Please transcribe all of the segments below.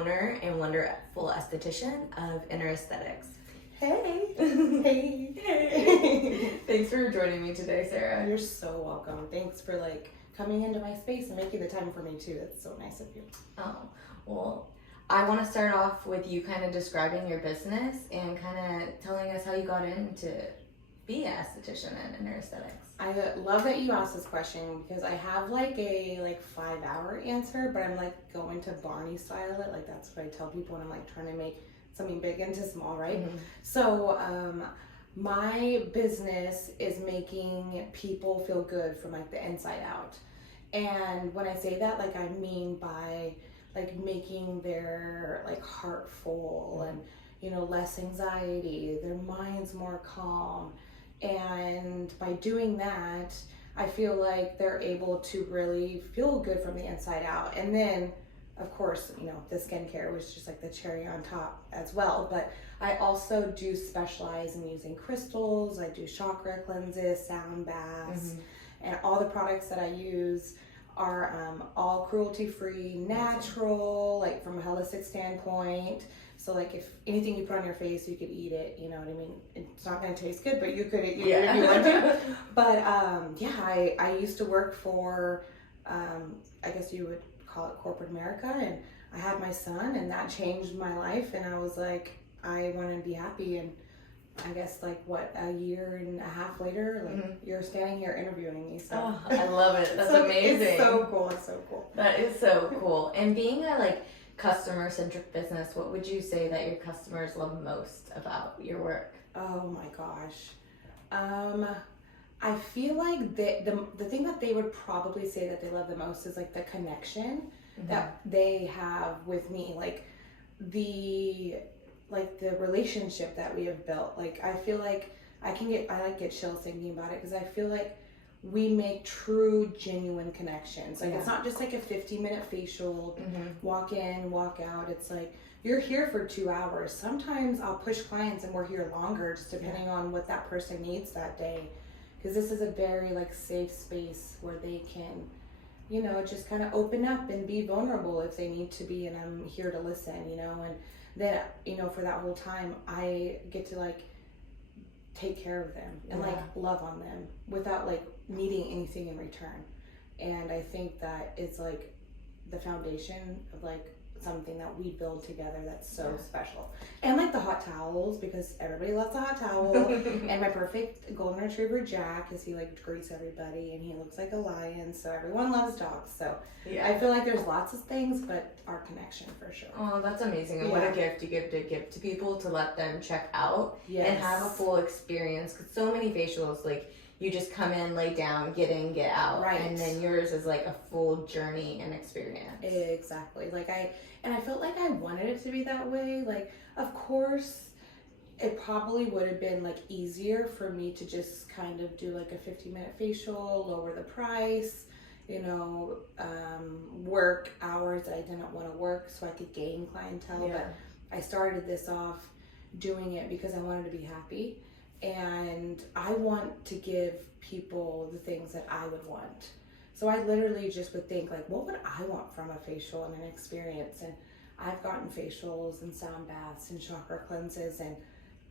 owner and wonderful esthetician of Inner Esthetics. Hey. Thanks for joining me today, Sarah. You're so welcome. Thanks for coming into my space and making the time for me too. That's so nice of you. Oh, well, I want to start off with you kind of describing your business and kind of telling us how you got into be an esthetician in Inner Esthetics. I love that you asked this question because I have a 5-hour answer, but I'm going to Barney style it. That's what I tell people when I'm trying to make something big into small, right? Mm-hmm. So my business is making people feel good from the inside out. And when I say that, I mean by making their heart full and less anxiety, their mind's more calm. And by doing that, I feel like they're able to really feel good from the inside out. And then, of course, the skincare was just the cherry on top as well. But I also do specialize in using crystals. I do chakra cleanses, sound baths, and all the products that I use are all cruelty-free, natural, from a holistic standpoint. So if anything you put on your face, you could eat it, you know what I mean? It's not going to taste good, but you could eat it if you want to. But I used to work for, I guess you would call it corporate America, and I had my son, and that changed my life. And I was I wanted to be happy. And I guess a year and a half later, you're standing here interviewing me. So I love it. That's amazing. It's so cool. It's so cool. That is so cool. And being a customer-centric business, what would you say that your customers love most about your work? Oh my gosh. I feel the thing that they would probably say that they love the most is the connection that they have with me, the relationship that we have built. I feel I get chills thinking about it because I feel we make true, genuine connections. It's not just a 50-minute facial, walk in, walk out. It's you're here for 2 hours. Sometimes I'll push clients and we're here longer, just depending on what that person needs that day. Because this is a very safe space where they can, just kind of open up and be vulnerable if they need to be, and I'm here to listen, and then, for that whole time, I get to take care of them and love on them without needing anything in return. And I think that it's the foundation of something that we build together that's so special. And the hot towels, because everybody loves a hot towel. And my perfect golden retriever Jack, because he greets everybody and he looks like a lion, so everyone loves dogs. So I feel there's lots of things, but our connection for sure. Oh, that's amazing. And what a gift you give to people to let them check out and have a full experience. Because so many facials, you just come in, lay down, get in, get out. Right. And then yours is a full journey and experience. Exactly. I felt I wanted it to be that way. Of course, it probably would have been easier for me to just kind of do a 50-minute facial, lower the price, work hours that I didn't want to work so I could gain clientele. Yeah. But I started this off doing it because I wanted to be happy. And I want to give people the things that I would want. So I literally just would think what would I want from a facial and an experience? And I've gotten facials and sound baths and chakra cleanses, and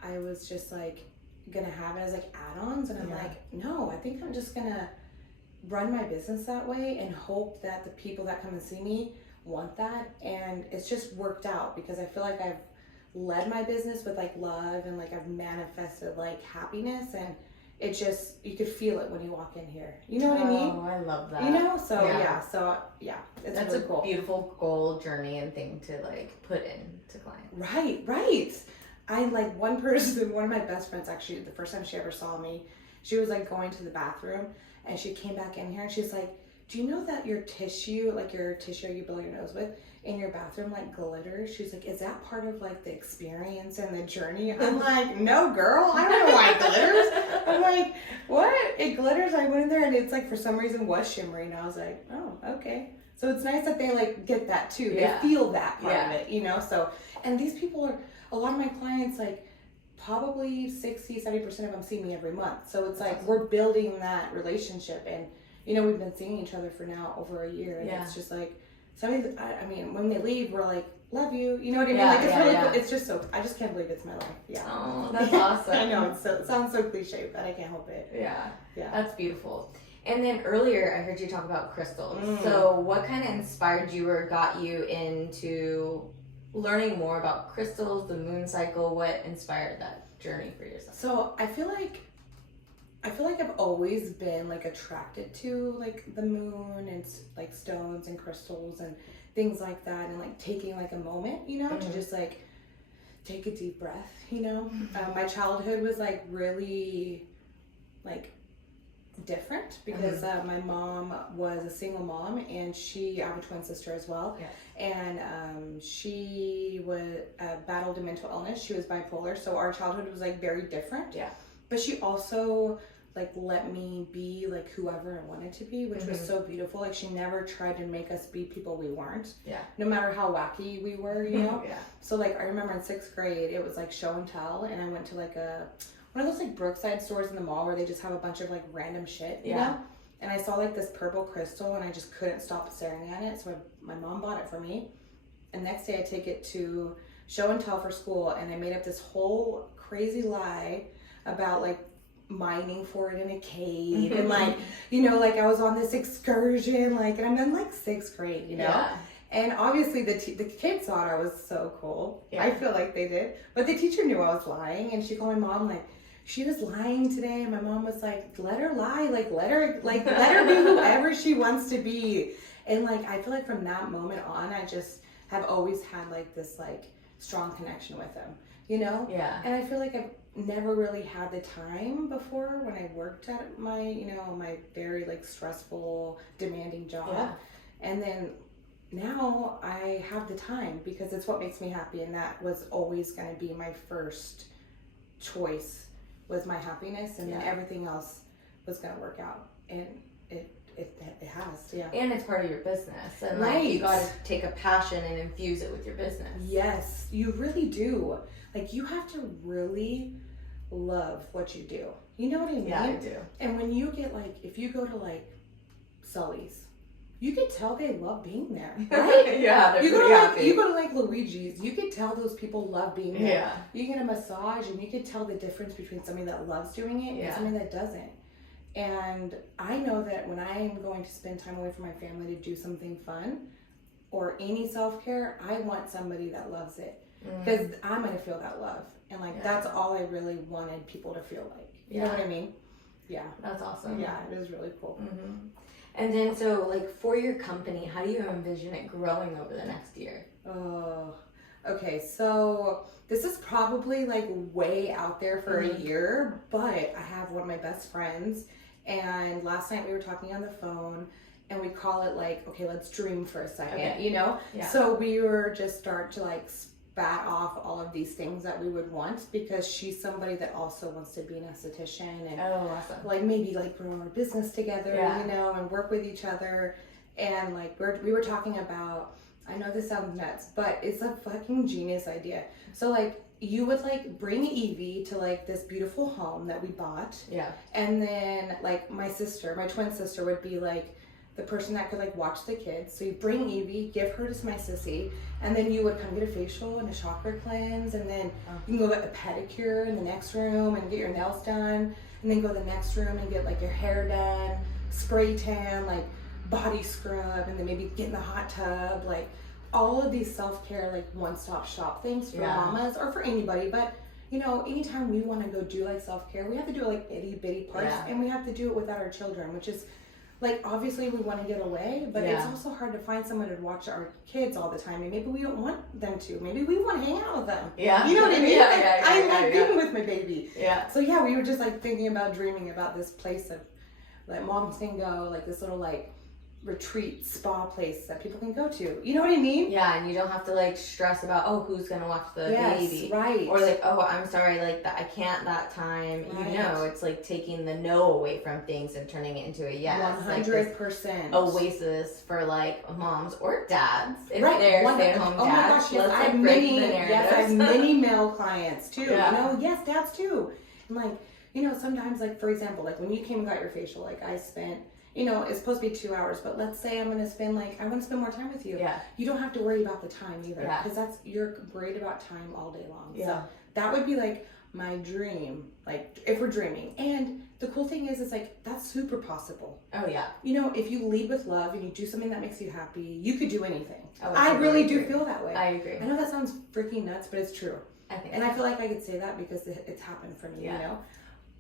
I was just gonna have it as add-ons, and I'm no, I think I'm just gonna run my business that way and hope that the people that come and see me want that. And it's just worked out because I feel I've led my business with love, and I've manifested happiness, and it just, you could feel it when you walk in here. You know what I mean? Oh, I love that. It's that's really a cool. Beautiful goal, journey, and thing to put into clients. Right. I one person, one of my best friends, actually, the first time she ever saw me, she was going to the bathroom, and she came back in here, and she's do you know that your tissue you blow your nose with, in your bathroom glitters? She's is that part of the experience and the journey? I'm no girl, I don't know why it glitters. I'm what? It glitters. I went in there and it's for some reason was shimmery, and I was oh, okay. So it's nice that they get that too. They feel that part of it, so. And these people are, a lot of my clients, probably 60-70% of them see me every month. So it's we're building that relationship, and we've been seeing each other for now over a year, and it's just when they leave, we're love you. You know what I mean? Yeah, Like, it's really yeah. cool. It's just so, I just can't believe it's my life. Yeah. Oh, that's awesome. I know, it sounds so cliche, but I can't help it. Yeah. Yeah. That's beautiful. And then earlier I heard you talk about crystals. So what kind of inspired you or got you into learning more about crystals, the moon cycle? What inspired that journey for yourself? So I feel like I've always been like attracted to like the moon and like stones and crystals and things like that, and like taking like a moment, you know, to just like take a deep breath, you know. My childhood was like really like different because my mom was a single mom, and I have a twin sister as well. And she battled a mental illness. She was bipolar, so our childhood was like very different. But she also like let me be like whoever I wanted to be, which was so beautiful. Like, she never tried to make us be people we weren't. No matter how wacky we were, you know. So like, I remember in 6th grade, it was like show and tell, and I went to like one of those like Brookside stores in the mall where they just have a bunch of like random shit, you know? And I saw like this purple crystal, and I just couldn't stop staring at it. So my mom bought it for me. And next day I take it to show and tell for school, and I made up this whole crazy lie about like mining for it in a cave and like, you know, like I was on this excursion, like, and I'm in like 6th grade, you know? And obviously the kids thought I was so cool. I feel like they did. But the teacher knew I was lying, and she called my mom like, she was lying today. And my mom was like, let her lie, let her be whoever she wants to be. And like, I feel like from that moment on, I just have always had like this like strong connection with them, you know? And I feel like I've never really had the time before when I worked at my, you know, my very like stressful, demanding job. And then now I have the time because it's what makes me happy, and that was always going to be my first choice, was my happiness, and then everything else was going to work out, and it has. And it's part of your business, and like you got to take a passion and infuse it with your business. Yes, you really do. Like, you have to really love what you do. You know what I mean? Yeah, I do. And when you get like, if you go to like Sully's, you can tell they love being there, right? They're you pretty happy. You go to like Luigi's, you can tell those people love being there. Yeah. You get a massage, and you can tell the difference between somebody that loves doing it and somebody that doesn't. And I know that when I am going to spend time away from my family to do something fun or any self-care, I want somebody that loves it, because I'm going to feel that love. And like, that's all I really wanted people to feel like. You know what I mean? Yeah. That's awesome. Yeah, it is really cool. And then, so like for your company, how do you envision it growing over the next year? Oh, okay. So this is probably like way out there for a year, but I have one of my best friends, and last night we were talking on the phone, and we call it like, okay, let's dream for a second, you know? So we were just start to like spat off all of these things that we would want, because she's somebody that also wants to be an esthetician, and awesome. like maybe like grow our business together, you know, and work with each other. And like we were talking about, I know this sounds nuts, but it's a fucking genius idea. So like, you would like bring Evie to like this beautiful home that we bought. And then like my twin sister would be like the person that could like watch the kids. So you bring Evie, give her to my sissy, and then you would come get a facial and a chakra cleanse, and then you can go get a pedicure in the next room and get your nails done, and then go to the next room and get like your hair done, spray tan, like body scrub, and then maybe get in the hot tub, like all of these self-care like one-stop shop things for mamas or for anybody. But you know, anytime we want to go do like self-care, we have to do it like itty-bitty parts, and we have to do it without our children, which is like, obviously we want to get away, but it's also hard to find someone to watch our kids all the time, and maybe we don't want them to. Maybe we want to hang out with them. You know what I mean? I like being with my baby. So yeah, we were just like thinking about dreaming about this place of like moms can go, like this little like retreat spa place that people can go to. You know what I mean? And you don't have to like stress about, oh, who's gonna watch the baby, or like, oh, I'm sorry, like that I can't that time. You know, it's like taking the no away from things and turning it into a yes. 100%. Like oasis for like moms or dads if they're stay-at-home dads. Oh my gosh, yes, I have many male clients too. You know, yes, dads too. And like, you know, sometimes like, for example, like when you came and got your facial, like I spent you know, it's supposed to be 2 hours, but let's say I want to spend more time with you. Yeah. You don't have to worry about the time either. Yeah. Because you're worried about time all day long. Yeah. So that would be like my dream, like if we're dreaming. And the cool thing is, it's like, that's super possible. Oh, yeah. You know, if you lead with love and you do something that makes you happy, you could do anything. I really agree. do feel that way. I agree. I know that sounds freaking nuts, but it's true. I think And I feel like I could say that because it's happened for me, Yeah. you know?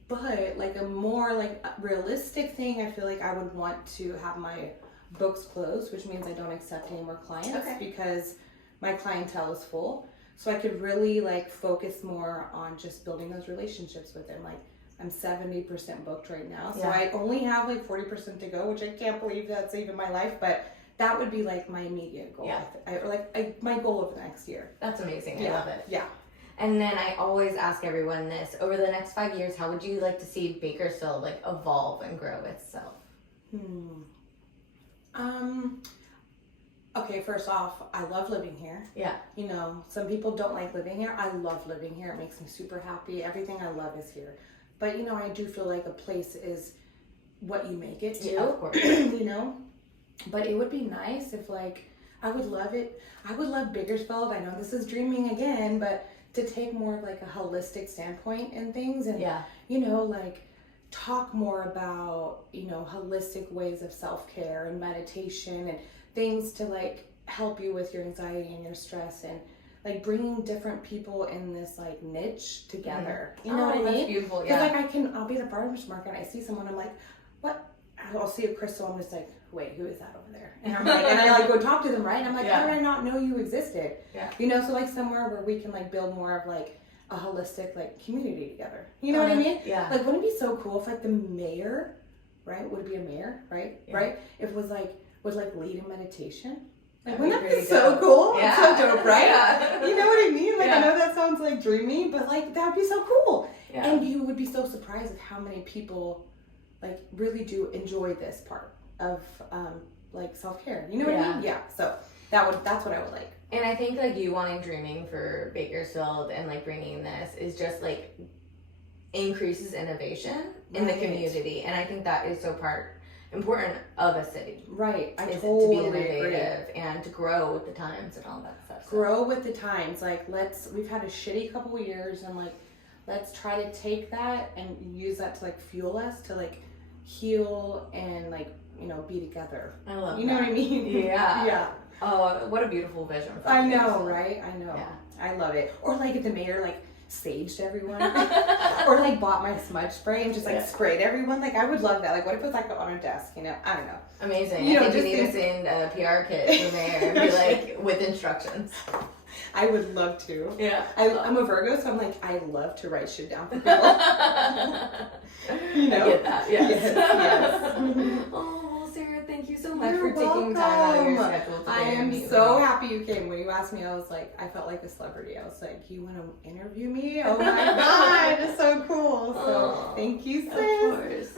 But like a more like realistic thing, I feel like I would want to have my books closed, which means I don't accept any more clients because my clientele is full. So I could really like focus more on just building those relationships with them. Like I'm 70% booked right now. So I only have like 40% to go, which I can't believe that's even my life, but that would be like my immediate goal. Yeah. My goal over the next year. That's amazing. Yeah. I love it. Yeah. And then I always ask everyone this: over the next 5 years, how would you like to see Bakersfield like evolve and grow itself? Okay, first off, I love living here. Yeah. You know, some people don't like living here. I love living here. It makes me super happy. Everything I love is here. But, you know, I do feel like a place is what you make it to. Yeah, of course. You know? But it would be nice if, like, I would love it. I would love Bakersfield. I know this is dreaming again, but to take more of, like, a holistic standpoint in things and, you know, like, talk more about, you know, holistic ways of self-care and meditation and things to like help you with your anxiety and your stress, and like bringing different people in this like niche together. You know what I mean? That's beautiful. Yeah. Like I'll be at a farmer's market and I see someone, I'm like, what? I'll see a crystal. I'm just like, wait, who is that over there? And I'm like, and I like go talk to them, right? And I'm like, how did I not know you existed? Yeah. You know, so like somewhere where we can like build more of like a holistic like community together. You know what I mean? Yeah. Like, wouldn't it be so cool if like the mayor, right? Would it be a mayor, right? Yeah. Right? If it was like would like lead in meditation. Like, That'd wouldn't be that be really so dope. cool? Yeah. It's so dope, right? Yeah. You know what I mean? Like, Yeah. I know that sounds like dreamy, but like that would be so cool. Yeah. And you would be so surprised at how many people like really do enjoy this part of like self-care. You know what I mean? Yeah. So that's what I would like. And I think like you wanting dreaming for Bakersfield and like bringing this is just like increases innovation in the community, and I think that is so important of a city. Right. I is totally to be innovative agree. and to grow with the times and all that stuff. So. Grow with the times. Like we've had a shitty couple of years, and like let's try to take that and use that to like fuel us to like heal and like, you know, be together. I love You know what I mean? Yeah. Yeah. Oh, what a beautiful vision. For I know, Bakersfield. right? I know. Yeah. I love it. Or like if the mayor like saged everyone or like bought my smudge spray and just like sprayed everyone. Like I would love that. Like what if it was like on a desk, you know? I don't know. Amazing. You know, I think just we need to send a PR kit to the mayor and be like with instructions. I would love to. Yeah. I'm a Virgo, so I'm like, I love to write shit down for people. You know? I get that. Yes. Yes. Oh, well, Sarah, thank you so much You're for taking time out of your welcome. schedule today. I to am meet so with me. happy you came. When you asked me, I was like, I felt like a celebrity. I was like, you want to interview me? Oh my God, it's so cool. So thank you, sis. Of course.